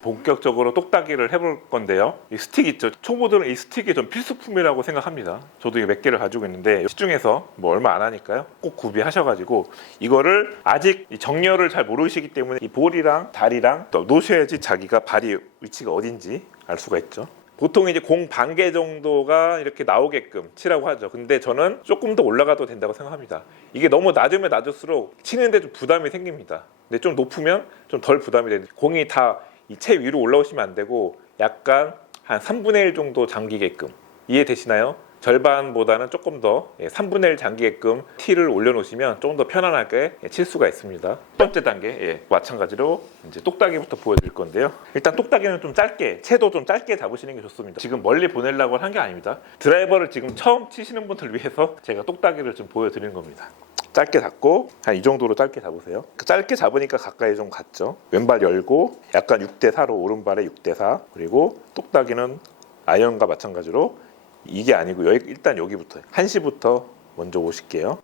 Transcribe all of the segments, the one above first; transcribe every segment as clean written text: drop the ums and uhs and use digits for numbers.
본격적으로 똑딱이를 해볼 건데요. 이 스틱 있죠. 초보들은 이 스틱이 좀 필수품이라고 생각합니다. 저도 몇 개를 가지고 있는데 시중에서 뭐 얼마 안 하니까요. 꼭 구비하셔가지고 이거를 아직 정렬을 잘 모르시기 때문에 이 볼이랑 다리랑 또 놓으셔야지 자기가 발이 위치가 어딘지 알 수가 있죠. 보통 이제 공 반 개 정도가 이렇게 나오게끔 치라고 하죠. 근데 저는 조금 더 올라가도 된다고 생각합니다. 이게 너무 낮으면 낮을수록 치는데 좀 부담이 생깁니다. 근데 좀 높으면 좀 덜 부담이 되는데 공이 다 이 채 위로 올라오시면 안 되고 약간 한 3분의 1 정도 잠기게끔, 이해되시나요? 절반보다는 조금 더 3분의 1 잠기게끔 티를 올려놓으시면 조금 더 편안하게 칠 수가 있습니다. 첫 번째 단계 마찬가지로 이제 똑딱이부터 보여드릴 건데요. 일단 똑딱이는 좀 짧게, 채도 좀 짧게 잡으시는 게 좋습니다. 지금 멀리 보내려고 한 게 아닙니다. 드라이버를 지금 처음 치시는 분들 위해서 제가 똑딱이를 좀 보여드리는 겁니다. 짧게 잡고 한 이 정도로 짧게 잡으세요. 짧게 잡으니까 가까이 좀 갔죠. 왼발 열고 약간 6대4로 오른발에 6대4, 그리고 똑딱이는 아이언과 마찬가지로 이게 아니고 일단 여기부터 1시부터 먼저 오실게요.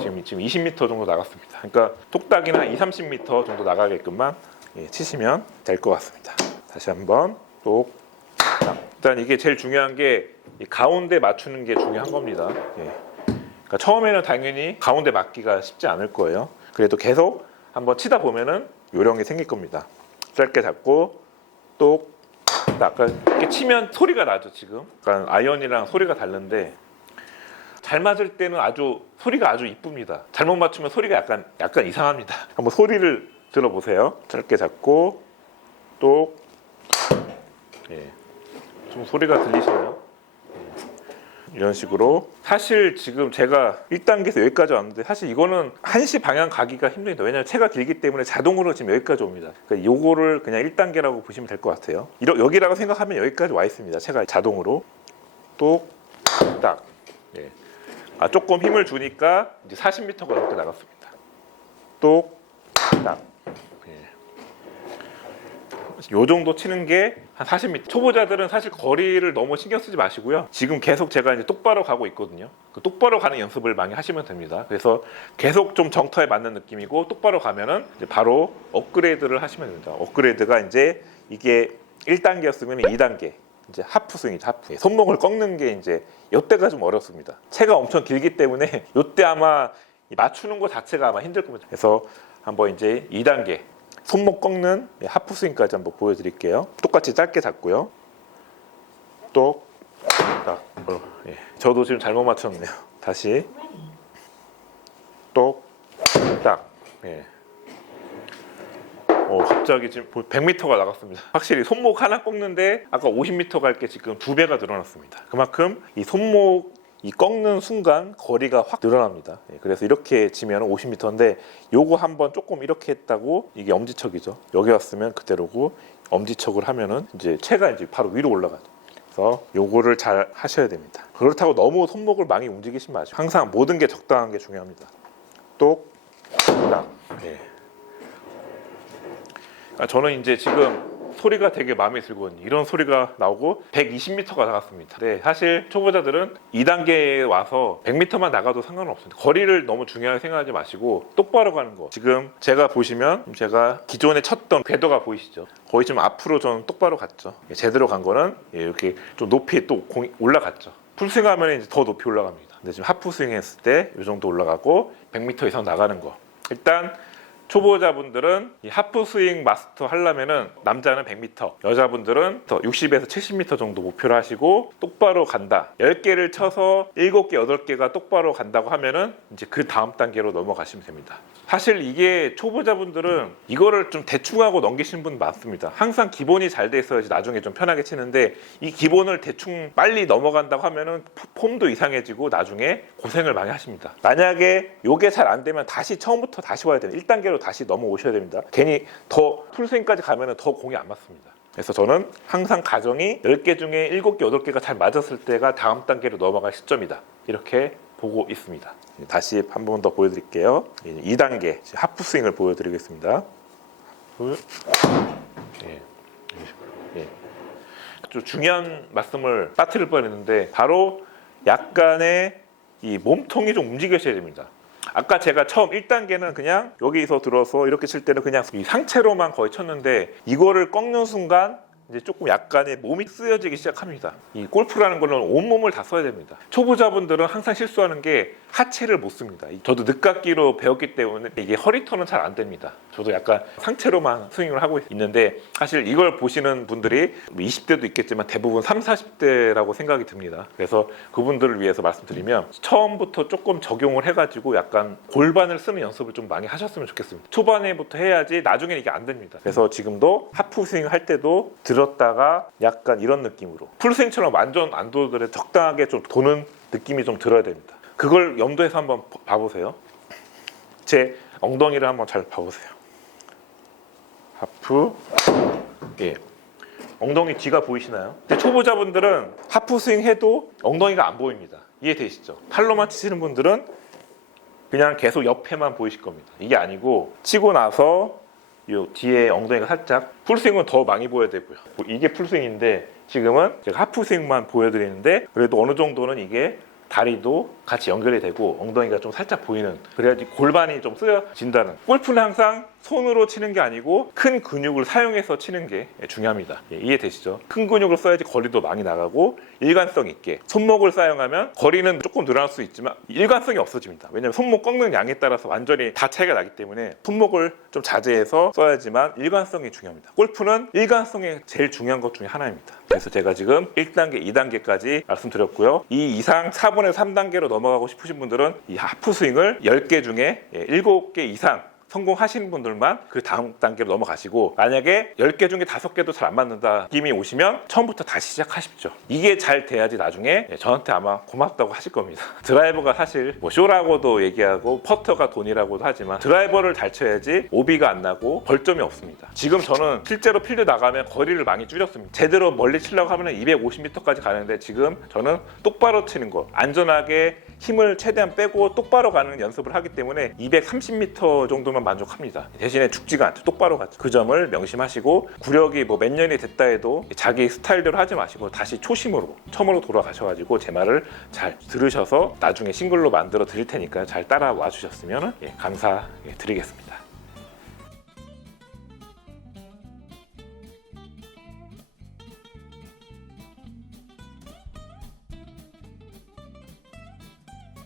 지금 20m 정도 나갔습니다. 그러니까 똑딱이는 한 20-30m 정도 나가게끔만 치시면 될 것 같습니다. 다시 한번 똑딱. 일단 이게 제일 중요한 게 가운데 맞추는 게 중요한 겁니다. 그러니까 처음에는 당연히 가운데 맞기가 쉽지 않을 거예요. 그래도 계속 한번 치다 보면은 요령이 생길 겁니다. 짧게 잡고 똑딱. 이렇게 치면 소리가 나죠. 지금 그러니까 아이언이랑 소리가 다른데 잘 맞을 때는 소리가 아주 이쁩니다. 잘못 맞추면 소리가 약간 이상합니다. 한번 소리를 들어보세요. 짧게 잡고 똑. 좀 소리가 들리시나요? 이런 식으로. 사실 지금 제가 1단계에서 여기까지 왔는데 사실 이거는 1시 방향 가기가 힘듭니다. 왜냐하면 채가 길기 때문에 자동으로 지금 여기까지 옵니다. 그러니까 요거를 그냥 1단계라고 보시면 될 것 같아요. 여기라고 생각하면 여기까지 와 있습니다. 채가 자동으로. 똑딱. 조금 힘을 주니까 이제 40m가 넘게 나갔습니다. 똑딱. 요 정도 치는 게 한 40m. 초보자들은 사실 거리를 너무 신경 쓰지 마시고요. 지금 계속 제가 이제 똑바로 가고 있거든요. 그 똑바로 가는 연습을 많이 하시면 됩니다. 그래서 계속 좀 정터에 맞는 느낌이고 똑바로 가면은 이제 바로 업그레이드를 하시면 됩니다. 업그레이드가 이제 이게 1단계였으면 2단계. 이제 하프 스윙이죠, 하프. 손목을 꺾는 게 이제 이때가 좀 어렵습니다. 채가 엄청 길기 때문에 이때 아마 맞추는 거 자체가 아마 힘들 겁니다. 그래서 한번 이제 2단계. 손목 꺾는 하프 스윙까지 한번 보여드릴게요. 똑같이 짧게 잡고요. 똑딱. 저도 지금 잘못 맞췄네요. 다시 똑딱. 갑자기 지금 100m가 나갔습니다. 확실히 손목 하나 꺾는데 아까 50m 갈 게 지금 2배가 늘어났습니다. 그만큼 이 손목 꺾는 순간 거리가 확 늘어납니다. 그래서 이렇게 치면 50m인데 요거 한번 조금 이렇게 했다고 이게 엄지척이죠. 여기 왔으면 그대로고 엄지척을 하면은 이제 채가 이제 바로 위로 올라가죠. 그래서 요거를 잘 하셔야 됩니다. 그렇다고 너무 손목을 많이 움직이시면 마시고 항상 모든 게 적당한 게 중요합니다. 똑딱. 저는 이제 지금 소리가 되게 마음에 들거든요. 이런 소리가 나오고 120m가 나갔습니다. 사실 초보자들은 2단계에 와서 100m만 나가도 상관은 없습니다. 거리를 너무 중요하게 생각하지 마시고 똑바로 가는 거. 지금 제가 보시면 제가 기존에 쳤던 궤도가 보이시죠? 거의 좀 앞으로 저는 똑바로 갔죠. 제대로 간 거는 이렇게 좀 높이 또 공이 올라갔죠. 풀스윙 하면 이제 더 높이 올라갑니다. 근데 지금 하프 스윙 했을 때 이 정도 올라가고 100m 이상 나가는 거. 일단 초보자분들은 이 하프 스윙 마스터 하려면은 남자는 100m, 여자분들은 60에서 70m 정도 목표로 하시고 똑바로 간다. 10개를 쳐서 7개, 8개가 똑바로 간다고 하면은 이제 그 다음 단계로 넘어가시면 됩니다. 사실 이게 초보자분들은 이거를 좀 대충 하고 넘기시는 분 많습니다. 항상 기본이 잘 돼 있어야지 나중에 좀 편하게 치는데 이 기본을 대충 빨리 넘어간다고 하면은 폼도 이상해지고 나중에 고생을 많이 하십니다. 만약에 이게 잘 안 되면 다시 처음부터 다시 와야 돼요. 1단계로 다시 넘어오셔야 됩니다. 괜히 더 풀스윙까지 가면은 더 공이 안 맞습니다. 그래서 저는 항상 가정이 10개 중에 7개, 8개가 잘 맞았을 때가 다음 단계로 넘어갈 시점이다. 이렇게 보고 있습니다. 다시 한 번 더 보여드릴게요. 2단계 하프 스윙을 보여드리겠습니다. 좀 중요한 말씀을 빠뜨릴 뻔했는데 바로 약간의 이 몸통이 좀 움직여셔야 됩니다. 아까 제가 처음 1단계는 그냥 여기서 들어서 이렇게 칠 때는 그냥 이 상체로만 거의 쳤는데 이거를 꺾는 순간 이제 조금 약간의 몸이 쓰여지기 시작합니다. 이 골프라는 거는 온몸을 다 써야 됩니다. 초보자분들은 항상 실수하는 게 하체를 못 씁니다. 저도 늦깎이로 배웠기 때문에 이게 허리 턴은 잘 안 됩니다. 저도 약간 상체로만 스윙을 하고 있는데 사실 이걸 보시는 분들이 20대도 있겠지만 대부분 30, 40대라고 생각이 듭니다. 그래서 그분들을 위해서 말씀드리면 처음부터 조금 적용을 해가지고 약간 골반을 쓰는 연습을 좀 많이 하셨으면 좋겠습니다. 초반에부터 해야지 나중에는 이게 안 됩니다. 그래서 지금도 하프 스윙 할 때도 들었다가 약간 이런 느낌으로 풀스윙처럼 완전 안 도더라도 적당하게 좀 도는 느낌이 좀 들어야 됩니다. 그걸 염두해서 한번 봐보세요. 제 엉덩이를 한번 잘 봐보세요. 하프, 예, 엉덩이 뒤가 보이시나요? 근데 초보자분들은 하프 스윙 해도 엉덩이가 안 보입니다. 이해되시죠? 팔로만 치시는 분들은 그냥 계속 옆에만 보이실 겁니다. 이게 아니고 치고 나서 요 뒤에 엉덩이가 살짝, 풀스윙은 더 많이 보여야 되고요. 이게 풀스윙인데 지금은 제가 하프스윙만 보여드리는데 그래도 어느 정도는 이게 다리도 같이 연결이 되고 엉덩이가 좀 살짝 보이는, 그래야지 골반이 좀 쓰여진다는. 골프는 항상 손으로 치는 게 아니고 큰 근육을 사용해서 치는 게 중요합니다. 예, 이해되시죠? 큰 근육을 써야지 거리도 많이 나가고 일관성 있게. 손목을 사용하면 거리는 조금 늘어날 수 있지만 일관성이 없어집니다. 왜냐하면 손목 꺾는 양에 따라서 완전히 다 차이가 나기 때문에 손목을 좀 자제해서 써야지만 일관성이 중요합니다. 골프는 일관성이 제일 중요한 것 중에 하나입니다. 그래서 제가 지금 1단계, 2단계까지 말씀드렸고요. 이 이상 4분의 3단계로 넘어가고 싶으신 분들은 이 하프 스윙을 10개 중에 7개 이상 성공하시는 분들만 그 다음 단계로 넘어가시고, 만약에 10개 중에 5개도 잘 안 맞는다 느낌이 오시면 처음부터 다시 시작하십시오. 이게 잘 돼야지 나중에 저한테 아마 고맙다고 하실 겁니다. 드라이버가 사실 뭐 쇼라고도 얘기하고 퍼터가 돈이라고도 하지만 드라이버를 잘 쳐야지 오비가 안 나고 벌점이 없습니다. 지금 저는 실제로 필드 나가면 거리를 많이 줄였습니다. 제대로 멀리 치려고 하면 250m까지 가는데 지금 저는 똑바로 치는 거, 안전하게 힘을 최대한 빼고 똑바로 가는 연습을 하기 때문에 230m 정도만 만족합니다. 대신에 죽지가 않죠. 똑바로 가죠. 그 점을 명심하시고, 구력이 뭐 몇 년이 됐다 해도 자기 스타일대로 하지 마시고 다시 초심으로, 처음으로 돌아가셔가지고 제 말을 잘 들으셔서 나중에 싱글로 만들어 드릴 테니까 잘 따라와 주셨으면 감사드리겠습니다.